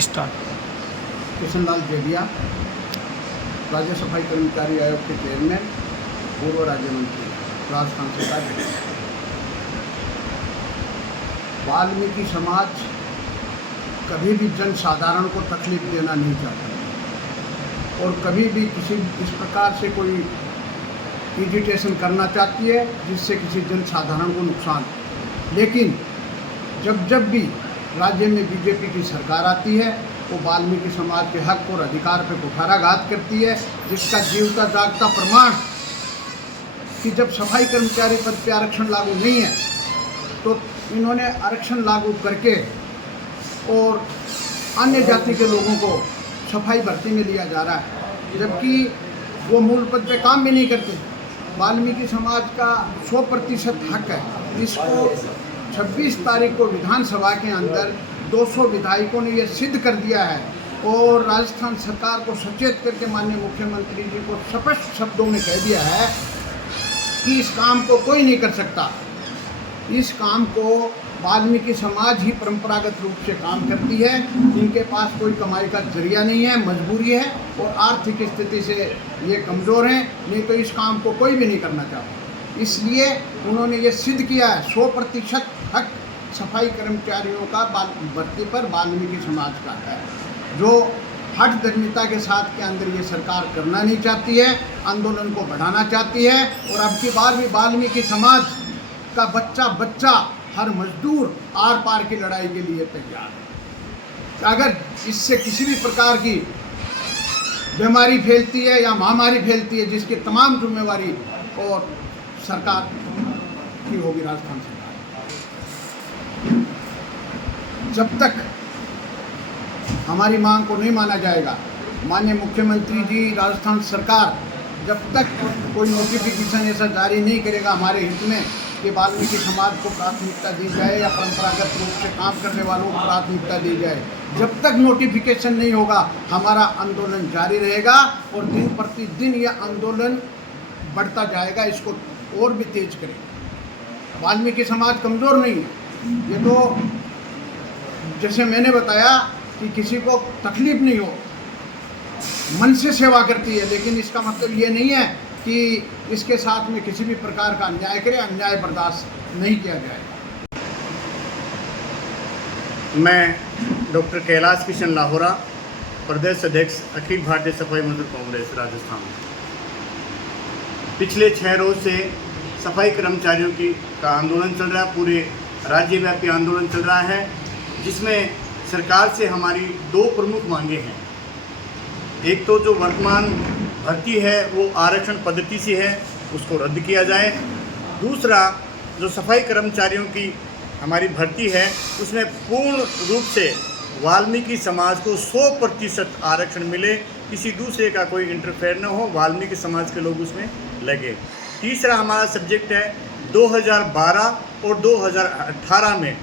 Start. Kishan Lal जेडिया, राज्य सफाई कर्मचारी आयोग के चेयरमैन, पूर्व राज्य मंत्री, राजस्थान सरकार। वाल्मीकि समाज कभी भी जन साधारण को तकलीफ देना नहीं चाहता और कभी भी किसी इस प्रकार से कोई एजिटेशन करना चाहती है जिससे किसी जन साधारण को नुकसान। लेकिन जब भी राज्य में बीजेपी की सरकार आती है वो वाल्मीकि समाज के हक और अधिकार पर कुठाराघात करती है, जिसका जीवता जागता प्रमाण कि जब सफाई कर्मचारी पद पर आरक्षण लागू नहीं है तो इन्होंने आरक्षण लागू करके और अन्य जाति के लोगों को सफाई भर्ती में लिया जा रहा है, जबकि वो मूल पद पे काम भी नहीं करते। वाल्मीकि समाज का 100% हक है। इसको 26 तारीख को विधानसभा के अंदर 200 विधायकों ने ये सिद्ध कर दिया है और राजस्थान सरकार को सचेत करके माननीय मुख्यमंत्री जी को स्पष्ट शब्दों में कह दिया है कि इस काम को कोई नहीं कर सकता। इस काम को वाल्मीकि समाज ही परंपरागत रूप से काम करती है। इनके पास कोई कमाई का जरिया नहीं है, मजबूरी है और आर्थिक स्थिति से ये कमज़ोर हैं, नहीं तो इस काम को कोई भी नहीं करना चाहता। इसलिए उन्होंने ये सिद्ध किया है 100% हक सफाई कर्मचारियों का भर्ती पर वाल्मीकि समाज का है, जो हठ धर्मिता के साथ के अंदर ये सरकार करना नहीं चाहती है, आंदोलन को बढ़ाना चाहती है। और अब की बार भी वाल्मीकि समाज का बच्चा हर मजदूर आर पार की लड़ाई के लिए तैयार है। अगर इससे किसी भी प्रकार की बीमारी फैलती है या महामारी फैलती है, जिसकी तमाम जिम्मेवारी और सरकार की होगी, राजस्थान सरकार। जब तक हमारी मांग को नहीं माना जाएगा, माननीय मुख्यमंत्री जी, राजस्थान सरकार जब तक कोई नोटिफिकेशन ऐसा जारी नहीं करेगा हमारे हित में कि वाल्मीकि समाज को प्राथमिकता दी जाए या परंपरागत रूप से काम करने वालों को प्राथमिकता दी जाए, जब तक नोटिफिकेशन नहीं होगा हमारा आंदोलन जारी रहेगा और दिन प्रतिदिन यह आंदोलन बढ़ता जाएगा। इसको और भी तेज करेंगे। वाल्मीकि समाज कमज़ोर नहीं है। ये तो जैसे मैंने बताया कि किसी को तकलीफ नहीं हो, मन से सेवा करती है, लेकिन इसका मतलब ये नहीं है कि इसके साथ में किसी भी प्रकार का अन्याय करे, अन्याय बर्दाश्त नहीं किया जाएगा। मैं डॉक्टर कैलाश किशन लाहौरा, प्रदेश अध्यक्ष अखिल भारतीय सफाई मजदूर कांग्रेस राजस्थान। पिछले 6 रोज से सफाई कर्मचारियों का आंदोलन चल रहा है, पूरे राज्यव्यापी आंदोलन चल रहा है, जिसमें सरकार से हमारी 2 प्रमुख मांगे हैं। एक तो जो वर्तमान भर्ती है वो आरक्षण पद्धति से है, उसको रद्द किया जाए। दूसरा, जो सफाई कर्मचारियों की हमारी भर्ती है उसमें पूर्ण रूप से वाल्मीकि समाज को 100% आरक्षण मिले, किसी दूसरे का कोई इंटरफेयर न हो, वाल्मीकि समाज के लोग उसमें लगे। तीसरा हमारा सब्जेक्ट है 2012 और 2018 में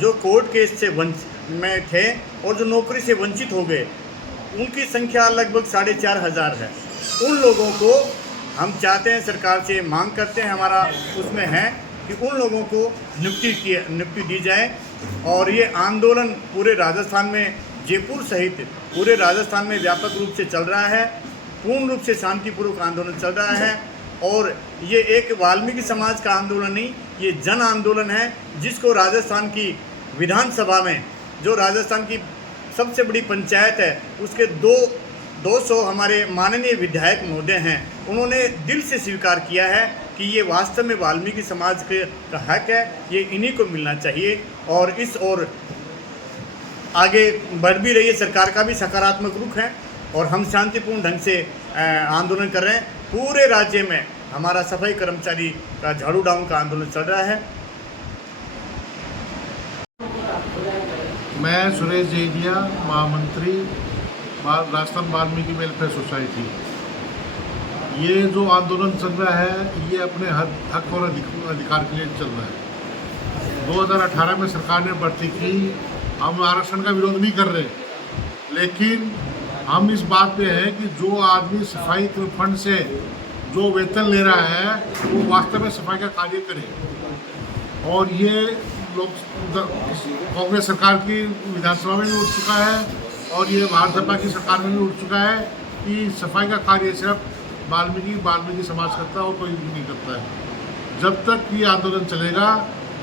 जो कोर्ट केस से में थे और जो नौकरी से वंचित हो गए, उनकी संख्या लगभग 4,500 है। उन लोगों को हम चाहते हैं, सरकार से मांग करते हैं, हमारा उसमें है कि उन लोगों को नियुक्ति दी जाए। और ये आंदोलन पूरे राजस्थान में, जयपुर सहित पूरे राजस्थान में व्यापक रूप से चल रहा है। पूर्ण रूप से शांतिपूर्वक आंदोलन चल रहा है और ये एक वाल्मीकि समाज का आंदोलन नहीं, ये जन आंदोलन है, जिसको राजस्थान की विधानसभा में, जो राजस्थान की सबसे बड़ी पंचायत है, उसके 200 हमारे माननीय विधायक महोदय हैं, उन्होंने दिल से स्वीकार किया है कि ये वास्तव में वाल्मीकि समाज का हक है, ये इन्हीं को मिलना चाहिए। और इस ओर आगे बढ़ भी रही है, सरकार का भी सकारात्मक रुख है और हम शांतिपूर्ण ढंग से आंदोलन कर रहे हैं। पूरे राज्य में हमारा सफाई कर्मचारी का झाड़ू डाउन का आंदोलन चल रहा है। मैं सुरेश जेडिया, महामंत्री, राजस्थान वाल्मीकि वेलफेयर सोसाइटी। ये जो आंदोलन चल रहा है ये अपने हक और अधिकार के लिए चल रहा है। 2018 में सरकार ने भर्ती की, हम आरक्षण का विरोध नहीं कर रहे, लेकिन हम इस बात पे हैं कि जो आदमी सफाई फंड से जो वेतन ले रहा है वो वास्तव में सफाई का कार्य करे। और ये लोग कांग्रेस सरकार की विधानसभा में भी उठ चुका है और ये भाजपा की सरकार में भी उठ चुका है कि सफाई का कार्य सिर्फ वाल्मीकि समाज करता है और कोई नहीं करता है। जब तक ये आंदोलन चलेगा,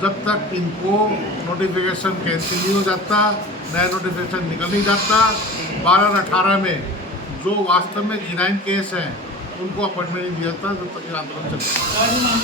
जब तक इनको नोटिफिकेशन कैंसिल नहीं हो जाता, नया नोटिफिकेशन निकल नहीं जाता, 12 और 18 में जो वास्तव में जिनाइन केस हैं उनको अपॉइंटमेंट नहीं दिया जाता, जब तक ये आंदोलन चलेगा।